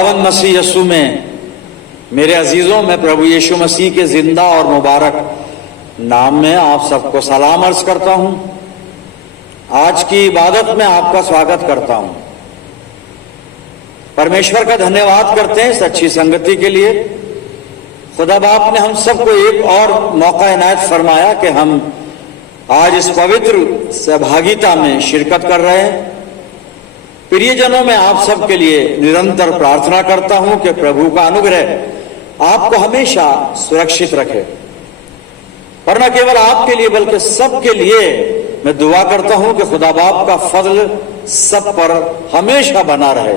खुदावंद मसीह यीशु में मेरे अजीजों, मैं प्रभु यीशु मसीह के जिंदा और मुबारक नाम में आप सबको सलाम अर्ज करता हूं। आज की इबादत में आपका स्वागत करता हूं। परमेश्वर का धन्यवाद करते हैं इस अच्छी संगति के लिए। खुदा बाप ने हम सबको एक और मौका इनायत फरमाया कि हम आज इस पवित्र सहभागिता में शिरकत कर रहे हैं। प्रियजनों, मैं आप सबके लिए निरंतर प्रार्थना करता हूं कि प्रभु का अनुग्रह आपको हमेशा सुरक्षित रखे, और न केवल आपके लिए बल्कि सबके लिए मैं दुआ करता हूं कि खुदा बाप का फजल सब पर हमेशा बना रहे।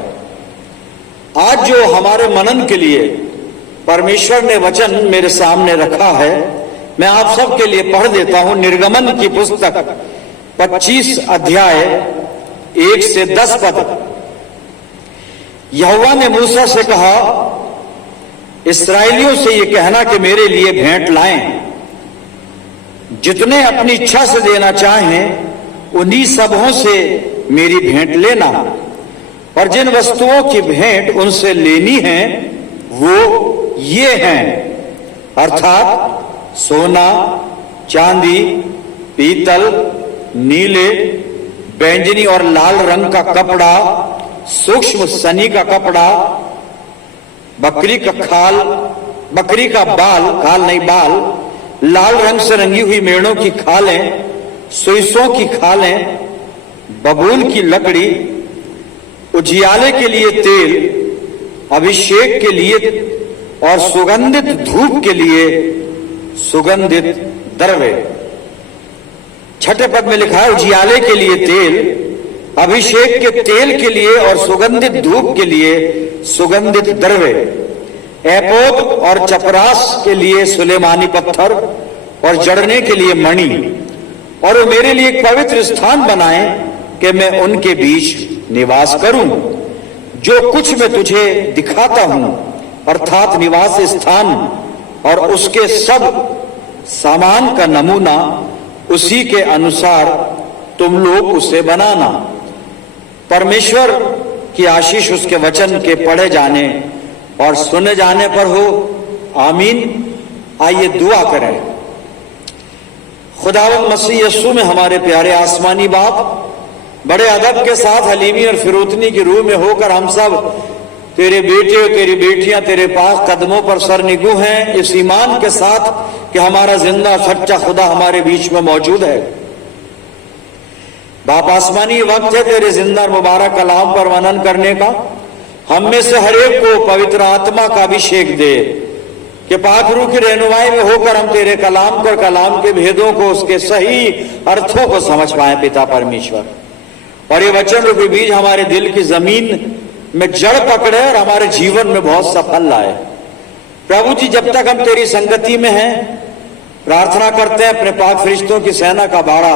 आज जो हमारे मनन के लिए परमेश्वर ने वचन मेरे सामने रखा है, मैं आप सबके लिए पढ़ देता हूं। निर्गमन की पुस्तक 25 अध्याय 1 से 10 पद। यहोवा ने मूसा से कहा, इस्राएलियों से ये कहना कि मेरे लिए भेंट लाएं। जितने अपनी इच्छा से देना चाहें उन्हीं सबों से मेरी भेंट लेना, और जिन वस्तुओं की भेंट उनसे लेनी है वो ये हैं, अर्थात सोना, चांदी, पीतल, नीले, बैंगनी और लाल रंग का कपड़ा, सूक्ष्म सनी का कपड़ा, बकरी का खाल, बकरी का बाल, खाल नहीं बाल, लाल रंग से रंगी हुई मेढ़ों की खालें, सुइसों की खालें, बबूल की लकड़ी, उजियाले के लिए तेल, अभिषेक के लिए और सुगंधित धूप के लिए सुगंधित द्रव्य। छठे पद में लिखा है, उजियाले के लिए तेल, अभिषेक के तेल के लिए और सुगंधित धूप के लिए सुगंधित द्रव्य, एपोद और चपरास के लिए सुलेमानी पत्थर और जड़ने के लिए मणि, और वो मेरे लिए एक पवित्र स्थान बनाएं कि मैं उनके बीच निवास करूं। जो कुछ मैं तुझे दिखाता हूं, अर्थात निवास स्थान और उसके सब सामान का नमूना, उसी के अनुसार तुम लोग उसे बनाना। परमेश्वर की आशीष उसके वचन के पढ़े जाने और सुने जाने पर हो, आमीन। आइए दुआ करें। खुदावंद मसीह यीशु में हमारे प्यारे आसमानी बाप, बड़े अदब के साथ हलीमी और फिरोतनी की रूह में होकर हम सब तेरे बेटे और तेरी बेटियां तेरे पास कदमों पर सर निगू हैं, इस ईमान के साथ कि हमारा जिंदा सच्चा खुदा हमारे बीच में मौजूद है। बाप आसमानी, वक्त है तेरे जिंदा मुबारक कलाम पर मनन करने का। हम में से हर एक को पवित्र आत्मा का अभिषेक दे कि पाक रूह की रहनुमाई में होकर हम तेरे कलाम पर, कलाम के भेदों को, उसके सही अर्थों को समझ पाए पिता परमेश्वर, और ये वचन रूपी बीज हमारे दिल की जमीन में जड़ पकड़े और हमारे जीवन में बहुत सफल लाए। प्रभु जी, जब तक हम तेरी संगति में हैं, प्रार्थना करते हैं अपने पाक फरिश्तों की सेना का बाड़ा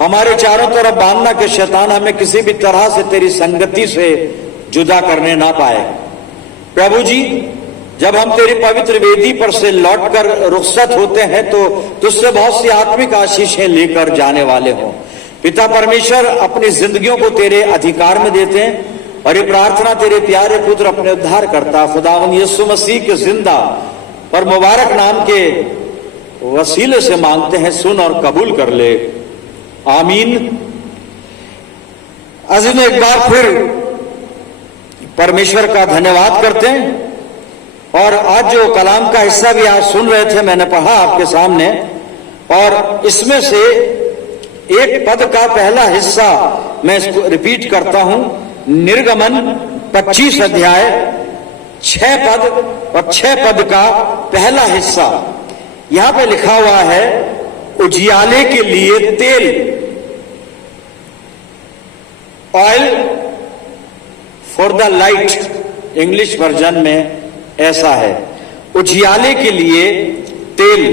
हमारे चारों तरफ बांधना कि शैतान हमें किसी भी तरह से तेरी संगति से जुदा करने ना पाए। प्रभु जी, जब हम तेरी पवित्र वेदी पर से लौटकर रुखसत होते हैं तो तुझसे बहुत सी आत्मिक आशीषें लेकर जाने वाले हों। पिता परमेश्वर, अपनी जिंदगियों को तेरे अधिकार में देते हैं, और ये प्रार्थना तेरे प्यारे पुत्र अपने उद्धार करता खुदावंद यीशु मसीह के जिंदा और मुबारक नाम के वसीले से मांगते हैं। सुन और कबूल कर ले, आमीन। अजीम, एक बार फिर परमेश्वर का धन्यवाद करते हैं, और आज जो कलाम का हिस्सा भी आप सुन रहे थे, मैंने पढ़ा आपके सामने, और इसमें से एक पद का पहला हिस्सा मैं इसको रिपीट करता हूं। निर्गमन 25 अध्याय 6 पद और 6 पद का पहला हिस्सा। यहां पे लिखा हुआ है, उजियाले के लिए तेल, oil for the light. English version में ऐसा है, उजियाले के लिए तेल।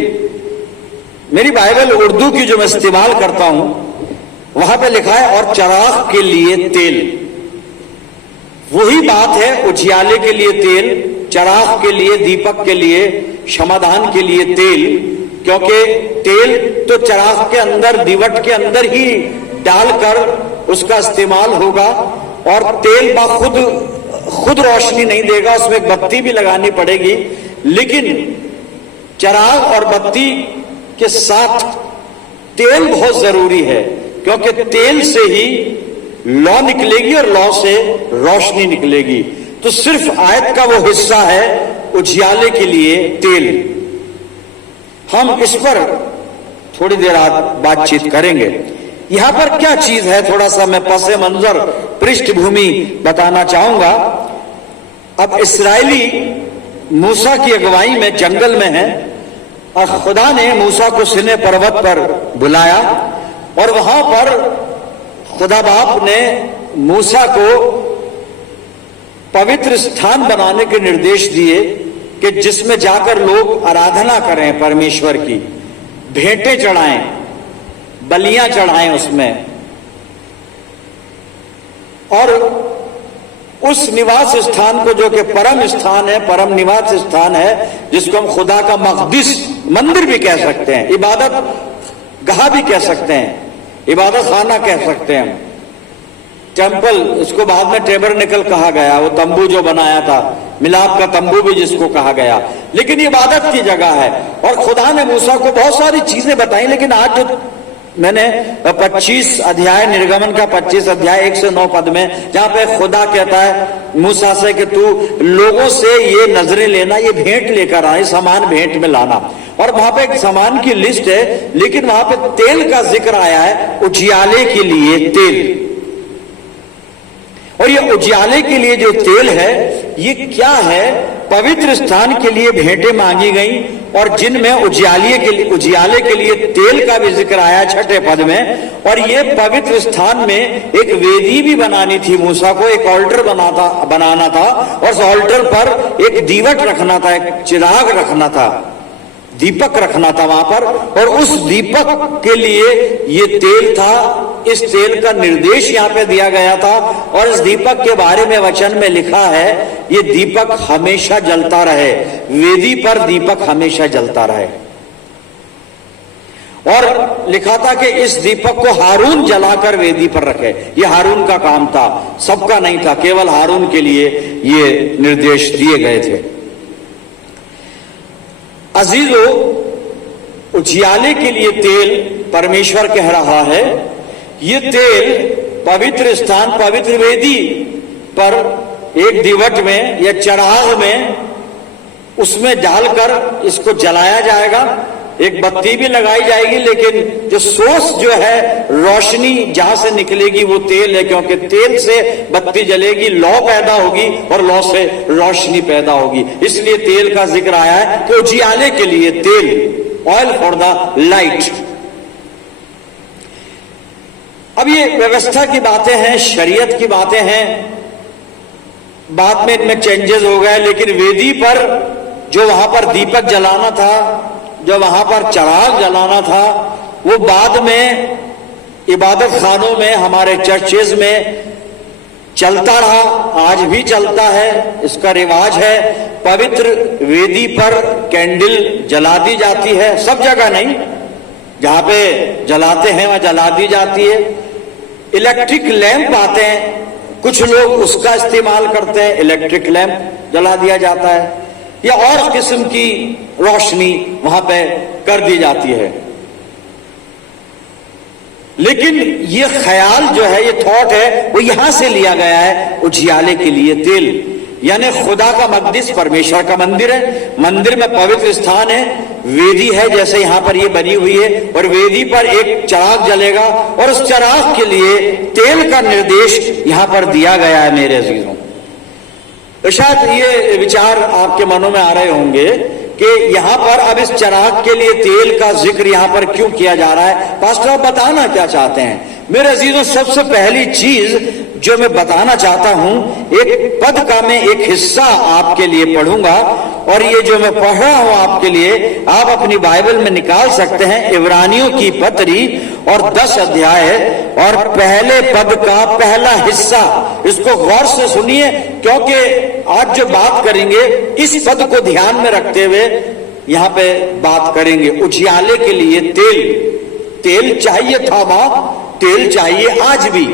मेरी बाइबल उर्दू की जो मैं इस्तेमाल करता हूं, वहां पे लिखा है, और चराग के लिए तेल। वही बात है, उजियाले के लिए तेल, चराग के लिए, दीपक के लिए, क्षमादान के लिए तेल, क्योंकि तेल तो चराग के अंदर, दीवट के अंदर ही डालकर उसका इस्तेमाल होगा, और तेल बाखुद खुद रोशनी नहीं देगा, उसमें एक बत्ती भी लगानी पड़ेगी। लेकिन चिराग और बत्ती के साथ तेल बहुत जरूरी है, क्योंकि तेल से ही लौ निकलेगी और लौ से रोशनी निकलेगी। तो सिर्फ आयत का वो हिस्सा है उजियाले के लिए तेल। हम इस पर थोड़ी देर बातचीत करेंगे। यहां पर क्या चीज है, थोड़ा सा मैं पसे मंजर पृष्ठभूमि बताना चाहूंगा। अब इस्राएली मूसा की अगुवाई में जंगल में है और खुदा ने मूसा को सिने पर्वत पर बुलाया और वहां पर खुदा बाप ने मूसा को पवित्र स्थान बनाने के निर्देश दिए कि जिसमें जाकर लोग आराधना करें परमेश्वर की, भेंटें चढ़ाएं, बलियां चढ़ाएं उसमें, और उस निवास स्थान को जो कि परम स्थान है, परम निवास स्थान है, जिसको हम खुदा का मक़दिस मंदिर भी कह सकते हैं, इबादत गाह भी कह सकते हैं, इबादत खाना कह सकते हैं, टेम्पल, इसको बाद में टेबरनेकल कहा गया, वो तंबू जो बनाया था, मिलाप का तंबू भी जिसको कहा गया, लेकिन ये इबादत की जगह है। और खुदा ने मूसा को बहुत सारी चीजें बताई, लेकिन आज जो मैंने 25 अध्याय, निर्गमन का 25 अध्याय 1 से 9 पद में, जहां पे खुदा कहता है मूसा से कि तू लोगों से ये नजरें लेना, ये भेंट लेकर आए, सामान भेंट में लाना, और वहां पे एक सामान की लिस्ट है, लेकिन वहां पे तेल का जिक्र आया है, उजियाले के लिए तेल। और ये उजियाले के लिए जो तेल है, ये क्या है? पवित्र स्थान के लिए भेंटें मांगी गई, और जिनमें उजियाले के लिए तेल का भी जिक्र आया 6 पद में। और ये पवित्र स्थान में एक वेदी भी बनानी थी मूसा को, एक ऑल्टर बनाना था, और उस ऑल्टर पर एक दीवट रखना था, एक चिराग रखना था, दीपक रखना था वहां पर, और उस दीपक के लिए ये तेल था। इस तेल का निर्देश यहां पे दिया गया था, और इस दीपक के बारे में वचन में लिखा है, ये दीपक हमेशा जलता रहे, वेदी पर दीपक हमेशा जलता रहे। और लिखा था कि इस दीपक को हारून जलाकर वेदी पर रखे। ये हारून का काम था, सबका नहीं था, केवल हारून के लिए ये निर्देश दिए गए थे। अजीजों, उजियाले के लिए तेल परमेश्वर कह रहा है, ये तेल पवित्र स्थान, पवित्र वेदी पर एक दीवट में या चढ़ाव में उसमें डालकर इसको जलाया जाएगा। एक बत्ती भी लगाई जाएगी, लेकिन जो सोर्स जो है, रोशनी जहां से निकलेगी वो तेल है, क्योंकि तेल से बत्ती जलेगी, लौ पैदा होगी, और लौ से रोशनी पैदा होगी। इसलिए तेल का जिक्र आया है कि उजियाले के लिए तेल, ऑयल फॉर द लाइट। अब ये व्यवस्था की बातें हैं, शरीयत की बातें हैं, बाद में इनमें चेंजेस हो गए, लेकिन वेदी पर जो वहां पर दीपक जलाना था, जो वहां पर चिराग जलाना था, वो बाद में इबादत खानों में, हमारे चर्चेज में चलता रहा, आज भी चलता है, इसका रिवाज है। पवित्र वेदी पर कैंडल जला दी जाती है, सब जगह नहीं, जहां पे जलाते हैं वहां जला दी जाती है। इलेक्ट्रिक लैंप आते हैं, कुछ लोग उसका इस्तेमाल करते हैं, इलेक्ट्रिक लैंप जला दिया जाता है, या और किस्म की रोशनी वहां पे कर दी जाती है। लेकिन ये ख्याल जो है, ये थॉट है, वो यहां से लिया गया है, उजियाले के लिए तेल, यानी खुदा का मक़दिस, परमेश्वर का मंदिर है, मंदिर में पवित्र स्थान है, वेदी है जैसे यहां पर ये बनी हुई है, और वेदी पर एक चिराग जलेगा, और उस चिराग के लिए तेल का निर्देश यहां पर दिया गया है। मेरे अजीजों, तो शायद ये विचार आपके मनों में आ रहे होंगे कि यहां पर अब इस चिराग के लिए तेल का जिक्र यहां पर क्यों किया जा रहा है? पास्टर आप बताना क्या चाहते हैं? मेरे अजीजों, सबसे पहली चीज जो मैं बताना चाहता हूं, एक पद का मैं एक हिस्सा आपके लिए पढ़ूंगा, और ये जो मैं पढ़ रहा हूं आपके लिए, आप अपनी बाइबल में निकाल सकते हैं। इब्रानियों की पत्री और 10 अध्याय और पहले पद का पहला हिस्सा, इसको गौर से सुनिए, क्योंकि आज जो बात करेंगे इस पद को ध्यान में रखते हुए यहां पे बात करेंगे। उजियाले के लिए तेल, तेल चाहिए था मां, तेल चाहिए आज भी,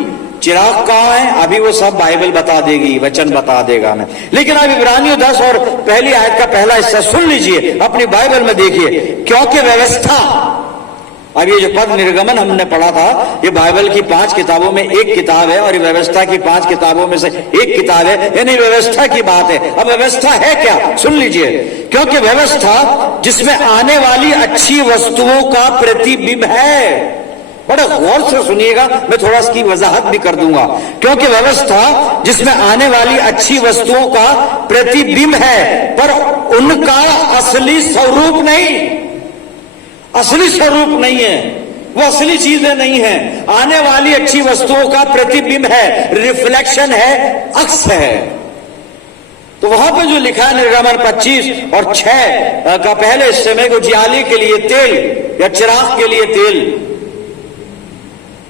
चिराग कहाँ है, अभी वो सब बाइबल बता देगी, वचन बता देगा हमें। लेकिन अब इब्रानियों 10 और पहली आयत का पहला हिस्सा सुन लीजिए, अपनी बाइबल में देखिए। क्योंकि व्यवस्था, अब ये जो पद निर्गमन हमने पढ़ा था, ये बाइबल की 5 किताबों में एक किताब है और ये व्यवस्था की 5 किताबों में से एक किताब है, यानी व्यवस्था की बात है। अब व्यवस्था है क्या, सुन लीजिए। क्योंकि व्यवस्था जिसमें आने वाली अच्छी वस्तुओं का प्रतिबिंब है। बड़े गौर से सुनिएगा, मैं थोड़ा इसकी वजाहत भी कर दूंगा। क्योंकि व्यवस्था जिसमें आने वाली अच्छी वस्तुओं का प्रतिबिंब है, पर उनका असली स्वरूप नहीं, असली स्वरूप नहीं है, वो असली चीजें नहीं है। आने वाली अच्छी वस्तुओं का प्रतिबिंब है, रिफ्लेक्शन है, अक्स है। तो वहां पे जो लिखा है निर्गमन 25 और 6 का पहले हिस्से में, उजियाले के लिए तेल या चिराग के लिए तेल,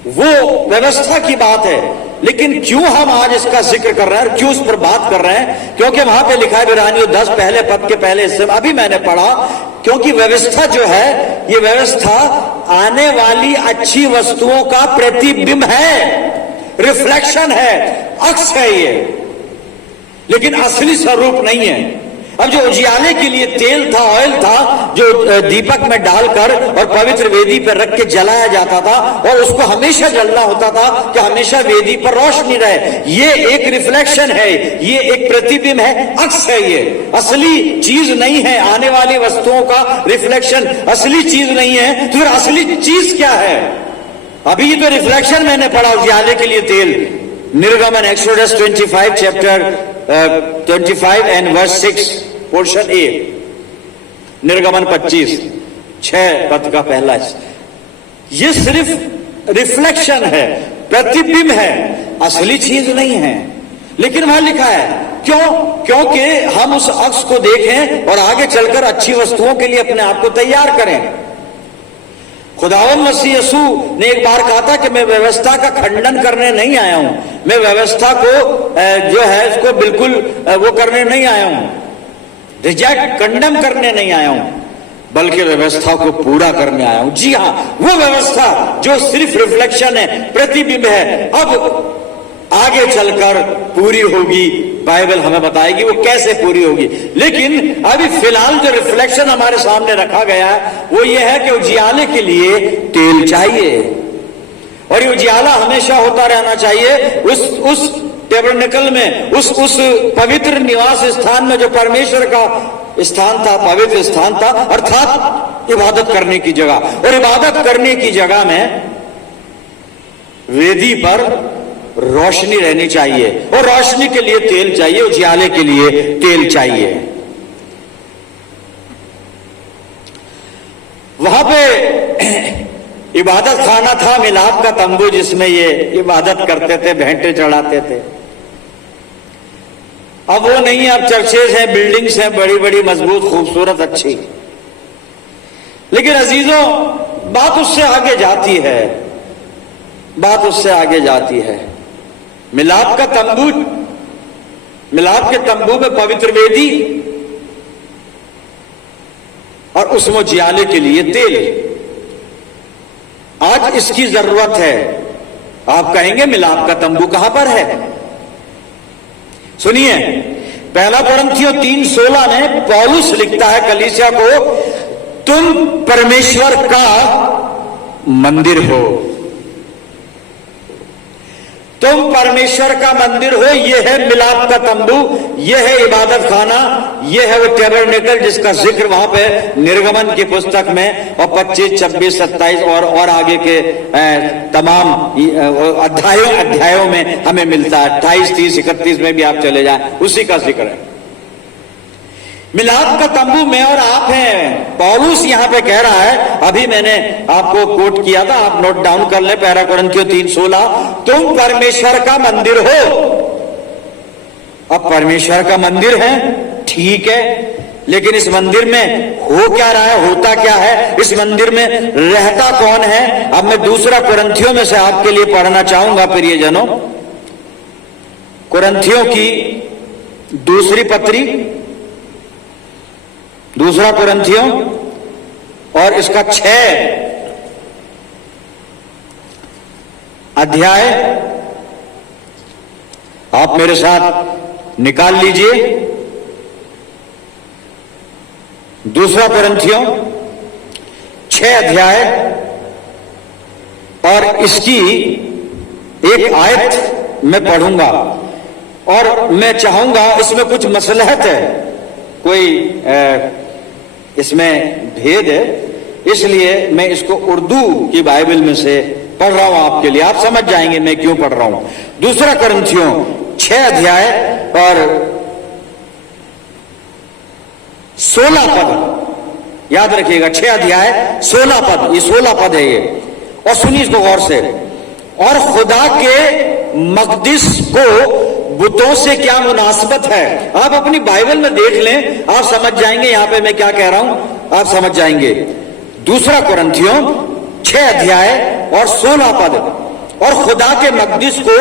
वो व्यवस्था की बात है। लेकिन क्यों हम आज इसका जिक्र कर रहे हैं और क्यों इस पर बात कर रहे हैं? क्योंकि वहां पे लिखा है इब्रानियों 10 पहले पद के पहले हिस्से में, अभी मैंने पढ़ा, क्योंकि व्यवस्था जो है, ये व्यवस्था आने वाली अच्छी वस्तुओं का प्रतिबिंब है, रिफ्लेक्शन है, अक्स है ये, लेकिन असली स्वरूप नहीं है। अब जो उजियाले के लिए तेल था, ऑयल था, जो दीपक में डालकर और पवित्र वेदी पर रख के जलाया जाता था और उसको हमेशा जलना होता था कि हमेशा वेदी पर रोशनी रहे, ये एक रिफ्लेक्शन है, ये एक प्रतिबिंब है, अक्स है, ये असली चीज नहीं है। आने वाली वस्तुओं का रिफ्लेक्शन असली चीज नहीं है, तो फिर असली चीज क्या है? अभी तो रिफ्लेक्शन मैंने पढ़ा, उजियाले के लिए तेल, निर्गमन Exodus 25 chapter 25 and verse 6 portion A, निर्गमन 25 6 पद का पहला। ये सिर्फ रिफ्लेक्शन है, प्रतिबिंब है, असली चीज नहीं है। लेकिन वहां लिखा है क्यों? क्योंकि हम उस अक्स को देखें और आगे चलकर अच्छी वस्तुओं के लिए अपने आप को तैयार करें। खुदावंद मसीह यीशु ने एक बार कहा था कि मैं व्यवस्था का खंडन करने नहीं आया हूं, मैं व्यवस्था को जो है इसको बिल्कुल वो करने नहीं आया हूं, रिजेक्ट कंडेम करने नहीं आया हूं, बल्कि व्यवस्था को पूरा करने आया हूं। जी हां, वो व्यवस्था जो सिर्फ रिफ्लेक्शन है, प्रतिबिंब है, अब आगे चलकर पूरी होगी। बाइबल हमें बताएगी वो कैसे पूरी होगी। लेकिन अभी फिलहाल जो रिफ्लेक्शन हमारे सामने रखा गया है वो ये है कि उजियाले के लिए तेल चाहिए, और ये उजियाला हमेशा होता रहना चाहिए उस टेबरनेकल में, उस पवित्र निवास स्थान में जो परमेश्वर का स्थान था, पवित्र स्थान था, अर्थात इबादत करने की जगह। और इबादत करने की जगह में वेदी पर रोशनी रहनी चाहिए, और रोशनी के लिए तेल चाहिए, उजियाले के लिए तेल चाहिए। वहां पे इबादत खाना था, मिलाप का तंबू, जिसमें ये इबादत करते थे, भेंटे चढ़ाते थे। अब वो नहीं, अब चर्चेज हैं, बिल्डिंग्स हैं, बड़ी बड़ी मजबूत खूबसूरत अच्छी। लेकिन अजीजों, बात उससे आगे जाती है, बात उससे आगे जाती है। मिलाप का तंबू, मिलाप के तंबू में पवित्र वेदी और उसमें उजियाले के लिए तेल। आज इसकी जरूरत है। आप कहेंगे मिलाप का तंबू कहां पर है? सुनिए, पहला कुरिन्थियों 3:16 में पौलुस लिखता है कलीसिया को, तुम परमेश्वर का मंदिर हो, तुम परमेश्वर का मंदिर हो। यह है मिलाप का तंबू, यह है इबादत खाना, यह है वो टेबरनेकल जिसका जिक्र वहां पे निर्गमन की पुस्तक में और 25, 26, 27 और आगे के तमाम अध्यायों में हमें मिलता है। 28, 30, 31 में भी आप चले जाएं, उसी का जिक्र है। मिलाप का तंबू में और आप हैं। पौलुस यहां पे कह रहा है, अभी मैंने आपको कोट किया था, आप नोट डाउन कर ले, पहला कुरिन्थियों 3:16, तुम परमेश्वर का मंदिर हो। अब परमेश्वर का मंदिर है, ठीक है, लेकिन इस मंदिर में हो क्या रहा है, होता क्या है, इस मंदिर में रहता कौन है? अब मैं दूसरा कुरिन्थियों में से आपके लिए पढ़ना चाहूंगा प्रियजनों, कुरिन्थियों की दूसरी पत्री, दूसरा कुरिन्थियों और इसका 6 अध्याय आप मेरे साथ निकाल लीजिए 2 कुरिन्थियों 6 अध्याय और इसकी एक आयत मैं पढ़ूंगा और मैं चाहूंगा, इसमें कुछ मसलहत है, कोई इसमें भेद है, इसलिए मैं इसको उर्दू की बाइबल में से पढ़ रहा हूं आपके लिए। आप समझ जाएंगे मैं क्यों पढ़ रहा हूं। 2 कुरिन्थियों 6 अध्याय और 16 पद याद रखिएगा। 6 अध्याय 16 पद, ये 16 पद है ये, और सुनिए इसको गौर से। और खुदा के मकदिस को बुतों से क्या मुनासबत है। आप अपनी बाइबल में देख लें, आप समझ जाएंगे यहां पे मैं क्या कह रहा हूं, आप समझ जाएंगे। 2 कुरिन्थियों 6 अध्याय और 16 पद। और खुदा के मकदिस को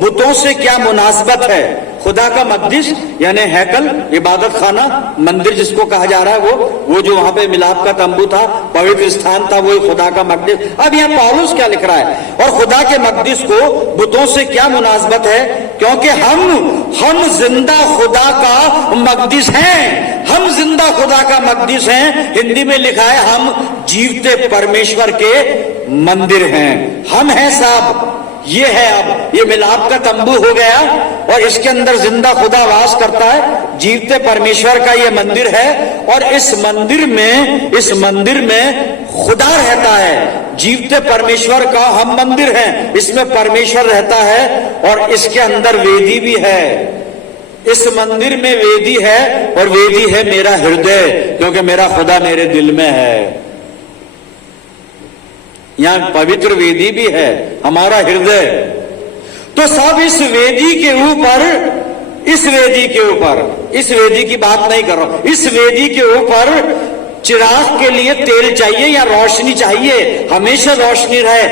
बुतों से क्या मुनासबत है। खुदा का मकदिस यानी हैकल, इबादत खाना, मंदिर जिसको कहा जा रहा है, वो जो वहां पे मिलाप का तंबू था, पवित्र स्थान था, वो खुदा का मकदिस। अब यहां पौलुस क्या लिख रहा है, और खुदा के मकदिस को बुतों से क्या मुनासबत है, क्योंकि हम जिंदा खुदा का मकदिस हैं। हम जिंदा खुदा का मकदिस हैं। हिंदी में लिखा है हम जीवते परमेश्वर के मंदिर हैं। हम हैं साहब, ये है, अब ये मिलाप का तंबू हो गया और इसके अंदर जिंदा खुदा वास करता है। जीवते परमेश्वर का ये मंदिर है और इस मंदिर में खुदा रहता है। जीवते परमेश्वर का हम मंदिर हैं, इसमें परमेश्वर रहता है और इसके अंदर वेदी भी है। इस मंदिर में वेदी है और वेदी है मेरा हृदय, क्योंकि मेरा खुदा मेरे दिल में है। यहां पवित्र वेदी भी है, हमारा हृदय। तो सब इस वेदी के ऊपर, इस वेदी की बात नहीं कर रहा हूं, इस वेदी के ऊपर चिराग के लिए तेल चाहिए या रोशनी चाहिए। हमेशा रोशनी रहे,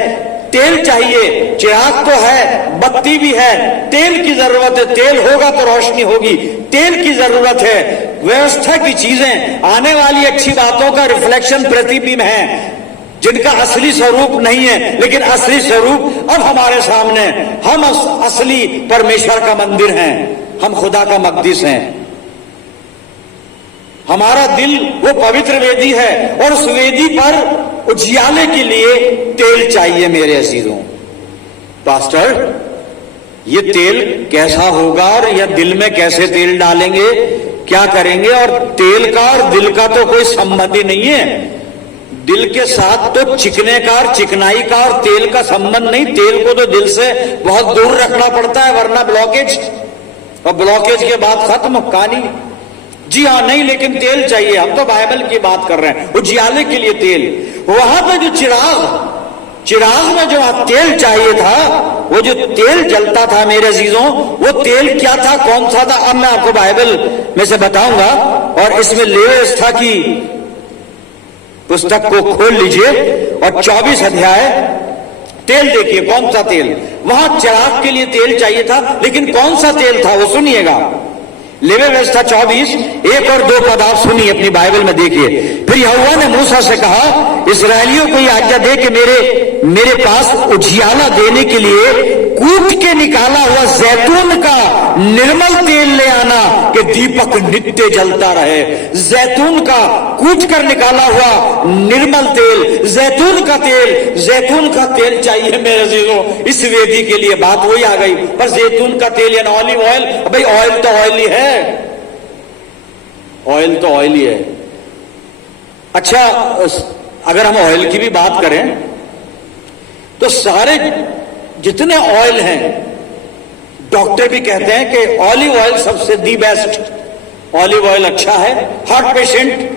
तेल चाहिए। चिराग तो है, बत्ती भी है, तेल की जरूरत है। तेल होगा तो रोशनी होगी, तेल की जरूरत है। व्यवस्था की चीजें, आने वाली अच्छी बातों का रिफ्लेक्शन, प्रतिबिंब है, जिनका असली स्वरूप नहीं है, लेकिन असली स्वरूप अब हमारे सामने। हम असली परमेश्वर का मंदिर हैं, हम खुदा का मकदिस हैं। हमारा दिल वो पवित्र वेदी है और उस वेदी पर उजियाले के लिए तेल चाहिए। मेरे अजीजों, पास्टर ये तेल कैसा होगा और यह दिल में कैसे तेल डालेंगे, क्या करेंगे। और तेल का और दिल का तो कोई संबंध ही नहीं है। दिल के साथ तो चिकने का और चिकनाई का और तेल का संबंध नहीं। तेल को तो दिल से बहुत दूर रखना पड़ता है, वरना ब्लॉकेज, और ब्लॉकेज के बाद खत्म कहानी। जी हाँ, नहीं, लेकिन तेल चाहिए। हम तो बाइबल की बात कर रहे हैं, उजियाले के लिए तेल। वहां पे जो चिराग में जो तेल चाहिए था, वो जो तेल जलता था मेरे अजीजों, वो तेल क्या था, कौन सा था, अब मैं आपको बाइबल में से बताऊंगा। और इसमें लेवी व्यवस्था की पुस्तक को खोल लीजिए और 24 अध्याय, तेल देखिए कौन सा तेल। वहां चिराग के लिए तेल चाहिए था, लेकिन कौन सा तेल था वो सुनिएगा। लेवी व्यवस्था 24 1 और 2 पद आप सुनिए, अपनी बाइबल में देखिए। फिर यहोवा ने मूसा से कहा, इस्राएलियों को यह आज्ञा दे कि मेरे पास उजियाला देने के लिए कूट के निकाला हुआ जैतून का निर्मल तेल ले आना, कि दीपक नित्य जलता रहे। जैतून का कूट कर निकाला हुआ निर्मल तेल, जैतून का तेल चाहिए मेरे अजीजों इस वेदी के लिए। बात वही आ गई, पर जैतून का तेल यानी ऑलिव ऑयल। भाई ऑयल तो ऑयल ही है, ऑयल तो ऑयल ही है। अच्छा, अगर हम ऑयल की भी बात करें तो सारे जितने ऑयल हैं, डॉक्टर भी कहते हैं कि ऑलिव ऑयल सबसे दी बेस्ट। ऑलिव ऑयल अच्छा है, हार्ट पेशेंट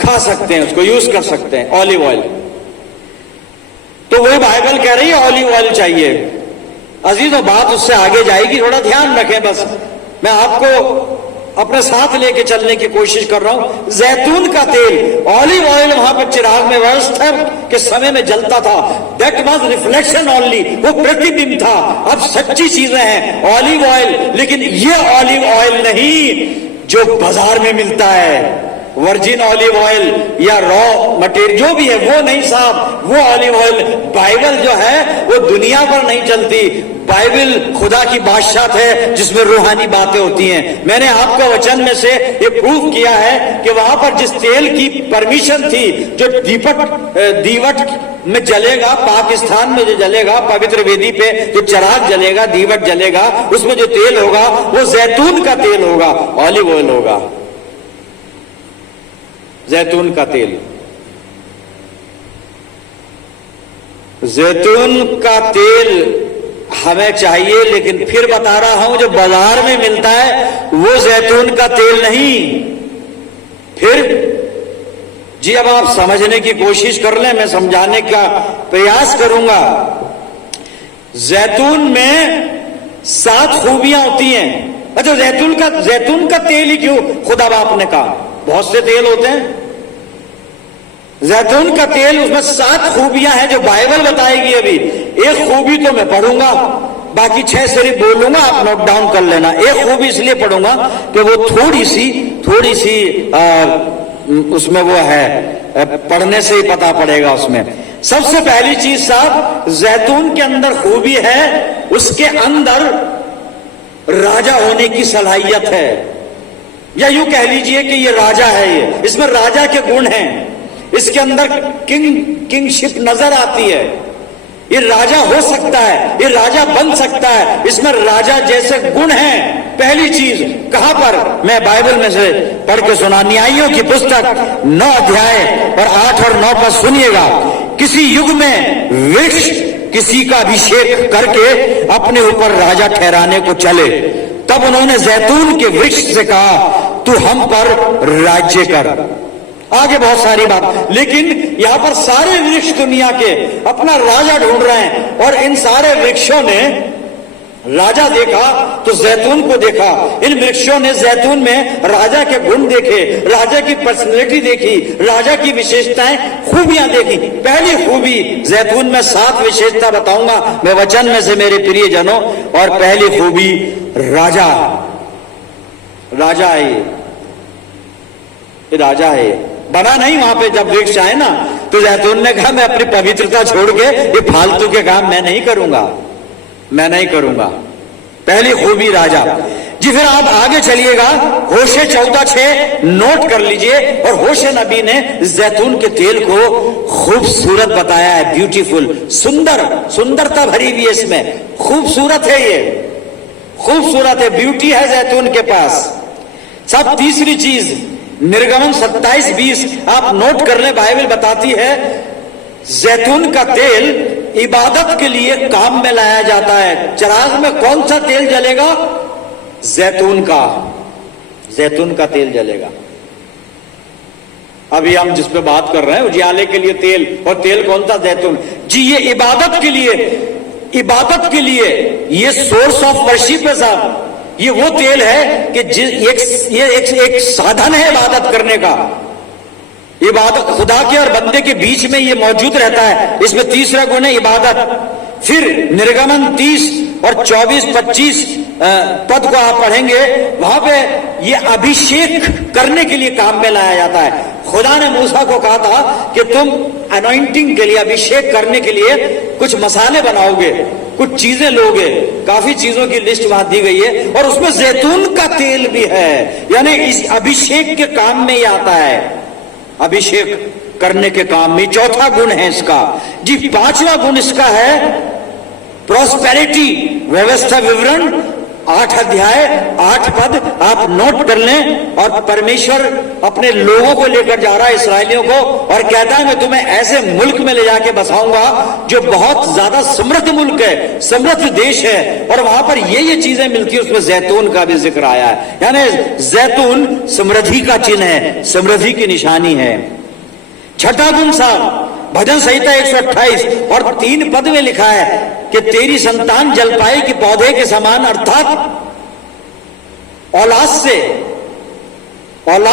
खा सकते हैं, उसको यूज कर सकते हैं ऑलिव ऑयल। तो वही बाइबल कह रही है ऑलिव ऑयल चाहिए। अजीजों, बात उससे आगे जाएगी, थोड़ा ध्यान रखें। बस मैं आपको अपने साथ लेके चलने की कोशिश कर रहा हूं। जैतून का तेल, ऑलिव ऑयल वहां पर चिराग में व्यवस्था के समय में जलता था। दैट वाज रिफ्लेक्शन ओनली, वो प्रतिबिंब था। अब सच्ची चीजें हैं ऑलिव ऑयल, लेकिन ये ऑलिव ऑयल नहीं जो बाजार में मिलता है। वर्जिन ऑलिव ऑयल या रॉ मटेरियल जो भी है वो नहीं साहब, वो ऑलिव ऑयल। बाइबल जो है वो दुनिया पर नहीं चलती, बाइबल खुदा की बादशाह है जिसमें रूहानी बातें होती हैं। मैंने आपका वचन में से ये प्रूव किया है कि वहां पर जिस तेल की परमिशन थी, जो दीवट में जलेगा, पाकिस्तान में जो जलेगा, पवित्र वेदी पे जो चिराग जलेगा, दीवट जलेगा, उसमें जो तेल होगा वो जैतून का तेल होगा, ऑलिव ऑयल होगा, जैतून का तेल। जैतून का तेल हमें चाहिए, लेकिन फिर बता रहा हूं जो बाजार में मिलता है वो जैतून का तेल नहीं। फिर जी अब आप समझने की कोशिश कर लें, मैं समझाने का प्रयास करूंगा। जैतून में 7 खूबियां होती हैं। अच्छा, जैतून का तेल ही क्यों खुदा बाप ने कहा? बहुत से तेल होते हैं, जैतून का तेल उसमें 7 खूबियां हैं जो बाइबल बताएगी। अभी एक खूबी तो मैं पढ़ूंगा, बाकी 6 सिर्फ बोलूंगा, आप नोट डाउन कर लेना। एक खूबी इसलिए पढ़ूंगा कि वो थोड़ी सी उसमें वो है, पढ़ने से ही पता पड़ेगा उसमें। सबसे पहली चीज साहब, जैतून के अंदर खूबी है, उसके अंदर राजा होने की सलाहियत है, या यूं कह लीजिए कि ये राजा है, ये इसमें राजा के गुण हैं, इसके अंदर किंगशिप नजर आती है। ये राजा हो सकता है, ये राजा बन सकता है, इसमें राजा जैसे गुण हैं। पहली चीज कहां पर? मैं बाइबल में से पढ़ के सुना, न्यायियों की पुस्तक 9 अध्याय और 8 और 9 पर सुनिएगा। किसी युग में वृक्ष किसी का अभिषेक करके अपने ऊपर राजा ठहराने को चले, तब उन्होंने जैतून के वृक्ष से कहा, तू हम पर राज्य कर। आगे बहुत सारी बात, लेकिन यहां पर सारे वृक्ष दुनिया के अपना राजा ढूंढ रहे हैं, और इन सारे वृक्षों ने राजा देखा तो जैतून को देखा। इन वृक्षों ने जैतून में राजा के गुण देखे, राजा की पर्सनैलिटी देखी, राजा की विशेषताएं, खूबियां देखी। पहली खूबी जैतून में 7 विशेषता बताऊंगा मैं वचन में से मेरे प्रिय जनों। और पहली खूबी राजा है, ये राजा है। बना नहीं वहां पे, जब वृक्ष आए ना तो जैतून ने कहा मैं अपनी पवित्रता छोड़ के ये फालतू के काम मैं नहीं करूंगा। पहली खूबी राजा जी। फिर आप आगे चलिएगा, होशे 14:6 नोट कर लीजिए। और होशे नबी ने जैतून के तेल को खूबसूरत बताया है, ब्यूटीफुल, सुंदरता भरी हुई है इसमें, खूबसूरत है, ये खूबसूरत है, ब्यूटी है जैतून के पास। सब तीसरी चीज निर्गमन 27:20 आप नोट कर ले, बाइबल बताती है जैतून का तेल इबादत के लिए काम में लाया जाता है। चिराग में कौन सा तेल जलेगा? जैतून का तेल जलेगा। अभी हम जिस पे बात कर रहे हैं उजियाले के लिए तेल, और तेल कौन सा? जैतून जी। ये इबादत के लिए ये सोर्स ऑफ वर्शिप है साहब। ये वो तेल है कि एक साधन है इबादत करने का। इबादत खुदा के और बंदे के बीच में ये मौजूद रहता है। इसमें तीसरा गुण है इबादत। फिर निर्गमन 30 और 24-25 पद को आप पढ़ेंगे, वहां पे ये अभिषेक करने के लिए काम में लाया जाता है। खुदा ने मूसा को कहा था कि तुम अनॉइंटिंग के लिए, अभिषेक करने के लिए कुछ मसाले बनाओगे, कुछ चीजें लोगे। काफी चीजों की लिस्ट वहां दी गई है, और उसमें जैतून का तेल भी है, यानी इस अभिषेक के काम में ही आता है, अभिषेक करने के काम में। चौथा गुण है इसका जी। 5वां गुण इसका है प्रॉस्पेरिटी, व्यवस्था विवरण 8 अध्याय 8 पद आप नोट कर लें। और परमेश्वर अपने लोगों को लेकर जा रहा है, इसराइलियों को, और कहता है मैं तुम्हें ऐसे मुल्क में ले जाके बसाऊंगा जो बहुत ज्यादा समृद्ध मुल्क है, समृद्ध देश है, और वहां पर ये चीजें मिलती है। उसमें जैतून का भी जिक्र आया है, यानी जैतून समृद्धि का चिन्ह है, समृद्धि की निशानी है। छठा गुण साहब, भजन संहिता 128 और 3 पद में लिखा है कि तेरी संतान जलपाई के पौधे के समान, अर्थात औलाद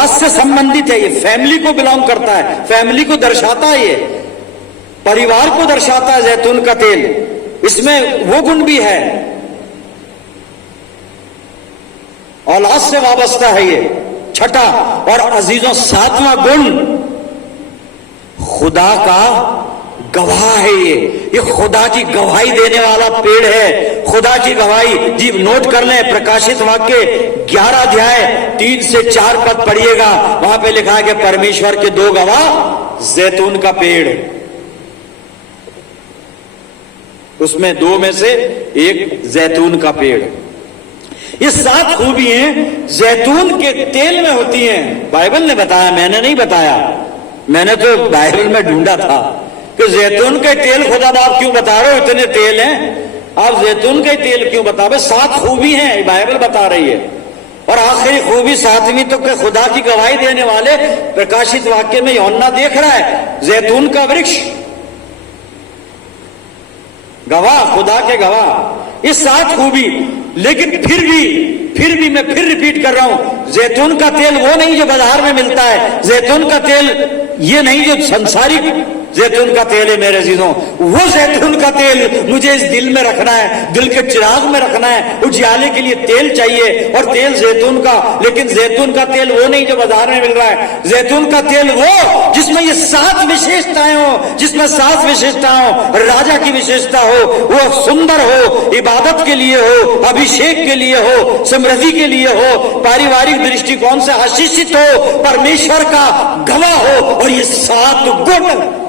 से संबंधित है। ये फैमिली को बिलोंग करता है, फैमिली को दर्शाता है, ये परिवार को दर्शाता है जैतून का तेल। इसमें वो गुण भी है, औलाद से वाबस्ता है ये। छठा और अजीजों 7वां गुण खुदा का गवाह है। ये खुदा की गवाही देने वाला पेड़ है, खुदा की गवाही। जी नोट कर लें, प्रकाशित वाक्य 11 अध्याय 3 से 4 पद पढ़िएगा, वहां पे लिखा है कि परमेश्वर के 2 गवाह, जैतून का पेड़, उसमें 2 में से एक जैतून का पेड़। ये 7 खूबियां जैतून के तेल में होती हैं। बाइबल ने बताया, मैंने नहीं बताया, मैंने तो बाइबल में ढूंढा था कि जैतून का तेल खुदा बाप क्यों बता रहे हो, इतने तेल हैं, आप जैतून का तेल क्यों बता रहे? 7 खूबी हैं, बाइबल बता रही है। और आखिरी खूबी 7वीं तो खुदा की गवाही देने वाले प्रकाशित वाक्य में यूहन्ना देख रहा है, जैतून का वृक्ष, गवाह, खुदा के गवाह। ये 7 खूबी। लेकिन फिर भी मैं फिर रिपीट कर रहा हूं, जैतून का तेल वो नहीं जो बाजार में मिलता है, जैतून का तेल ये नहीं जो संसारिक जैतून का तेल है मेरे अजीजों। वो जैतून का तेल मुझे इस दिल में रखना है, दिल के चिराग में रखना है। उजियाले के लिए तेल चाहिए, और तेल जैतून का। लेकिन जैतून का तेल वो नहीं जो बाजार में मिल रहा है, जैतून का तेल वो जिसमें ये 7 विशेषताएं हो, जिसमें 7 विशेषताएं हो, राजा की विशेषता हो, वो सुंदर हो, इबादत के लिए हो, अभिषेक के लिए हो, समृद्धि के लिए हो, पारिवारिक दृष्टिकोण से आशीषित हो, परमेश्वर का गवाह हो। और ये 7 गुण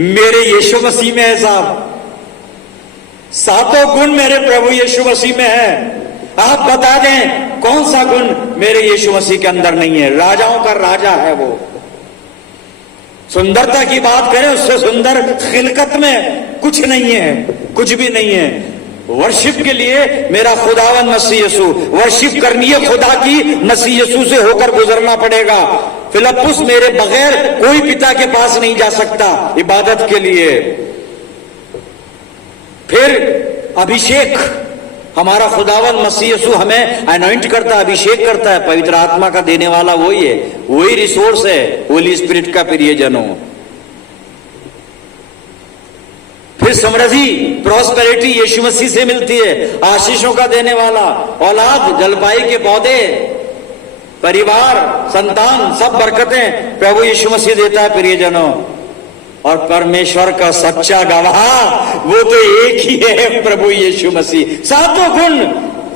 मेरे यीशु मसीह में है साहब, 7 गुण मेरे प्रभु यीशु मसीह में है। आप बता दें कौन सा गुण मेरे यीशु मसीह के अंदर नहीं है? राजाओं का राजा है वो। सुंदरता की बात करें, उससे सुंदर खिलकत में कुछ नहीं है, कुछ भी नहीं है। वर्शिप के लिए मेरा खुदावन मसीह यीशु, वर्शिप करनी है खुदा की, मसीह यीशु से होकर गुजरना पड़ेगा। फिलिप्पुस मेरे बगैर कोई पिता के पास नहीं जा सकता इबादत के लिए। फिर अभिषेक, हमारा खुदावन मसीह यीशु हमें अनॉइंट करता है, अभिषेक करता है, पवित्र आत्मा का देने वाला वही है, वही रिसोर्स है, होली स्पिरिट का प्रियजनों। फिर समृद्धि, प्रॉस्पेरिटी यीशु मसीह से मिलती है, आशीषों का देने वाला, औलाद, जलपाई के पौधे, परिवार, संतान, सब बरकतें प्रभु यीशु मसीह देता है प्रियजनों। और परमेश्वर का सच्चा गवाह वो तो एक ही है, प्रभु यीशु मसीह। 7 गुण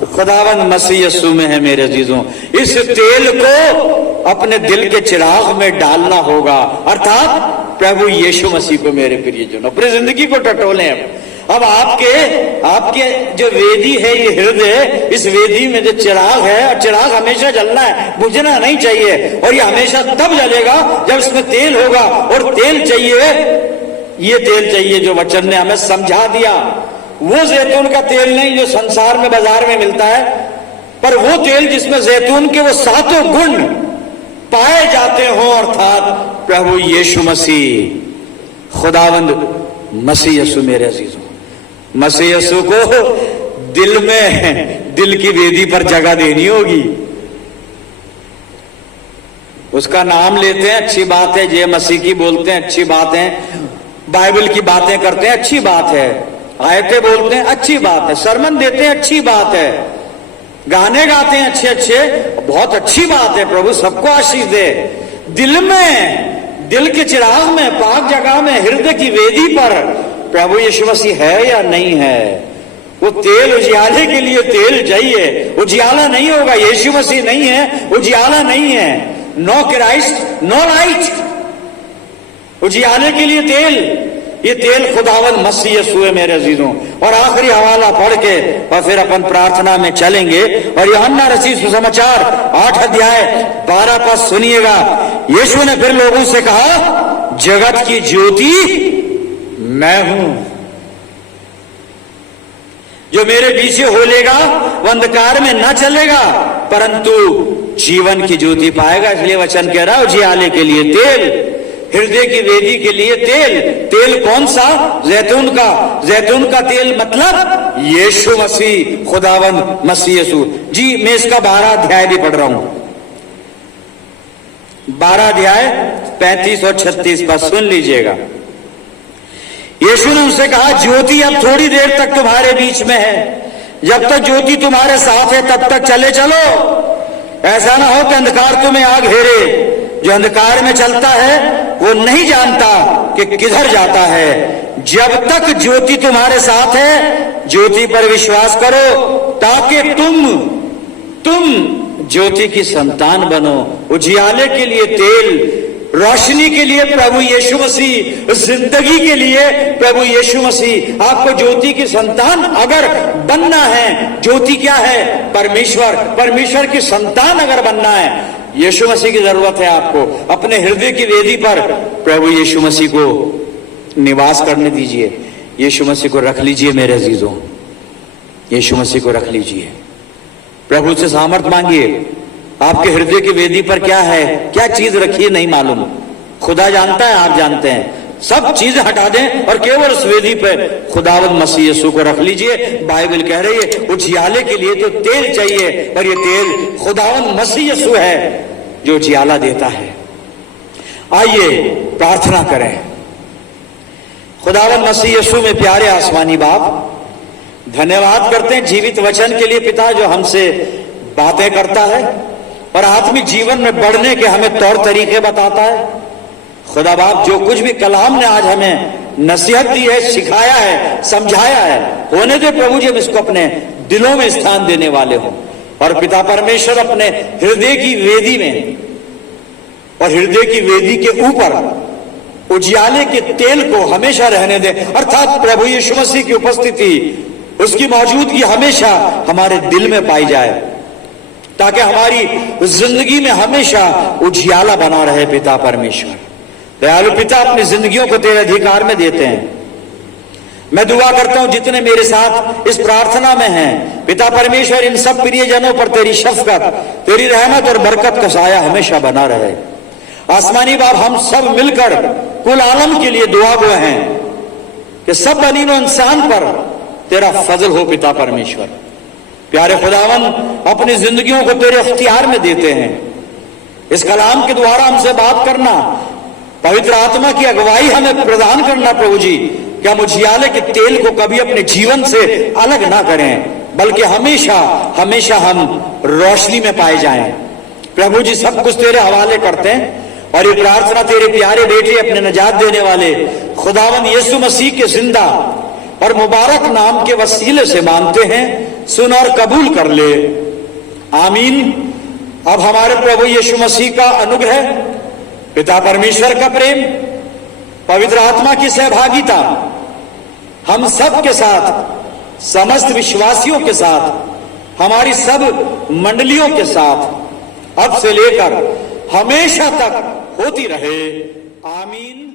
खुदावन मसीह यीशु में है मेरे अजीजों। इस तेल को अपने दिल के चिराग में डालना होगा, अर्थात प्रभु यीशु मसीह को मेरे प्रियजनों अपनी जिंदगी को टटोलें। अब आपके जो वेदी है, ये हृदय, इस वेदी में जो चिराग है, और चिराग हमेशा जलना है, बुझना नहीं चाहिए। और ये हमेशा तब जलेगा जब इसमें तेल होगा। और तेल चाहिए, ये तेल चाहिए जो वचन ने हमें समझा दिया। वो जैतून का तेल नहीं जो संसार में बाजार में मिलता है, पर वो तेल जिसमें जैतून के वो 7 गुण पाए जाते हो, अर्थात प्रभु यीशु मसीह, खुदावंद मसीह यीशु मेरे अजीजों। मसीह यीशु को दिल में, दिल की वेदी पर जगह देनी होगी। उसका नाम लेते हैं, अच्छी बात है, जय मसीह की बोलते हैं, अच्छी बात है, बाइबल की बातें करते हैं, अच्छी बात है, आयतें बोलते हैं, अच्छी बात है, सरमन देते हैं, अच्छी बात है, गाने गाते हैं अच्छे अच्छे, बहुत अच्छी बात है। प्रभु सबको आशीष दे। दिल में, दिल के चिराग में, पाक जगह में, हृदय की वेदी पर प्रभु यीशु मसीह है या नहीं है? वो तेल, उजियाले के लिए तेल चाहिए। उजियाला नहीं होगा, यीशु मसीह नहीं है, उजियाला नहीं है। नो क्राइस्ट नो लाइट, उजियाले के लिए तेल, ये तेल खुदावन मसीह यीशु है मेरे अजीजों। और आखिरी हवाला पढ़ के और फिर अपन प्रार्थना में चलेंगे। और यूहन्ना रचित सुसमाचार 8 अध्याय 12 पद सुनिएगा। यीशु ने फिर लोगों से कहा, जगत की ज्योति मैं हूं, जो मेरे पीछे हो लेगा वह अंधकार में न चलेगा परंतु जीवन की ज्योति पाएगा। इसलिए वचन कह रहा है, उजियाले के लिए तेल, हृदय की वेदी के लिए तेल। तेल कौन सा? जैतून का। जैतून का तेल मतलब यीशु मसीह, खुदावंद मसीह यीशु। जी मैं इसका 12 अध्याय भी पढ़ रहा हूं, 12 अध्याय 35 और 36 पर सुन लीजिएगा। यीशु ने उनसे कहा, ज्योति अब थोड़ी देर तक तुम्हारे बीच में है, जब तक ज्योति तुम्हारे साथ है तब तक चले चलो, ऐसा ना हो कि अंधकार तुम्हें आ घेरे। जो अंधकार में चलता है वो नहीं जानता कि किधर जाता है। जब तक ज्योति तुम्हारे साथ है, ज्योति पर विश्वास करो, ताकि तुम ज्योति की संतान बनो। उजियाले के लिए तेल, रोशनी के लिए प्रभु यीशु मसीह, जिंदगी के लिए प्रभु यीशु मसीह। आपको ज्योति की संतान अगर बनना है, ज्योति क्या है? परमेश्वर। परमेश्वर की संतान अगर बनना है, यीशु मसीह की जरूरत है आपको। अपने हृदय की वेदी पर प्रभु यीशु मसीह को निवास करने दीजिए। यीशु मसीह को रख लीजिए मेरे अजीजों, यीशु मसीह को रख लीजिए। प्रभु से सामर्थ मांगिए। आपके हृदय की वेदी पर क्या है, क्या चीज रखी है नहीं मालूम, खुदा जानता है, आप जानते हैं। सब चीज हटा दें और केवल उस वेदी पे खुदावंद मसीह यीशु को रख लीजिए। बाइबल कह रही है उजियाले के लिए तो तेल चाहिए, और ये तेल खुदावंद मसीह यीशु है जो उजियाला देता है। आइए प्रार्थना करें। खुदावंद मसीह यीशु में प्यारे आसमानी बाप, धन्यवाद करते हैं जीवित वचन के लिए पिता, जो हमसे बातें करता है और आत्मिक जीवन में बढ़ने के हमें तौर तरीके बताता है। खुदा बाप, जो कुछ भी कलाम ने आज हमें नसीहत दी है, सिखाया है, समझाया है, होने दे प्रभु जी हम इसको अपने दिलों में स्थान देने वाले हों। और पिता परमेश्वर अपने हृदय की वेदी में और हृदय की वेदी के ऊपर उजियाले के तेल को हमेशा रहने दे, अर्थात प्रभु यीशु मसीह की उपस्थिति, उसकी मौजूदगी हमेशा हमारे दिल में पाई जाए, ताकि हमारी जिंदगी में हमेशा उजियाला बना रहे। पिता परमेश्वर दयालु पिता, अपनी जिंदगियों को तेरे अधिकार में देते हैं। मैं दुआ करता हूं जितने मेरे साथ इस प्रार्थना में हैं, पिता परमेश्वर इन सब प्रियजनों पर तेरी शफकत, तेरी रहमत और बरकत का साया हमेशा बना रहे। आसमानी बाप, हम सब मिलकर कुल आलम के लिए दुआ गो हैं कि सब बनीनो इंसान पर तेरा फजल हो। पिता परमेश्वर प्यारे खुदावन, अपनी जिंदगियों को तेरे अख्तियार में देते हैं। इस कलाम के द्वारा हमसे बात करना, पवित्र आत्मा की अगुवाई हमें प्रदान करना प्रभु जी, कि हम उजियाले के तेल को कभी अपने जीवन से अलग ना करें, बल्कि हमेशा हमेशा हम रोशनी में पाए जाएं। प्रभु जी सब कुछ तेरे हवाले करते हैं और ये प्रार्थना तेरे प्यारे बेटे, अपने निजात देने वाले खुदावन यीशु मसीह के जिंदा और मुबारक नाम के वसीले से मांगते हैं। सुन और कबूल कर ले, आमीन। अब हमारे प्रभु यीशु मसीह का अनुग्रह, पिता परमेश्वर का प्रेम, पवित्र आत्मा की सहभागिता हम सब के साथ, समस्त विश्वासियों के साथ, हमारी सब मंडलियों के साथ अब से लेकर हमेशा तक होती रहे, आमीन।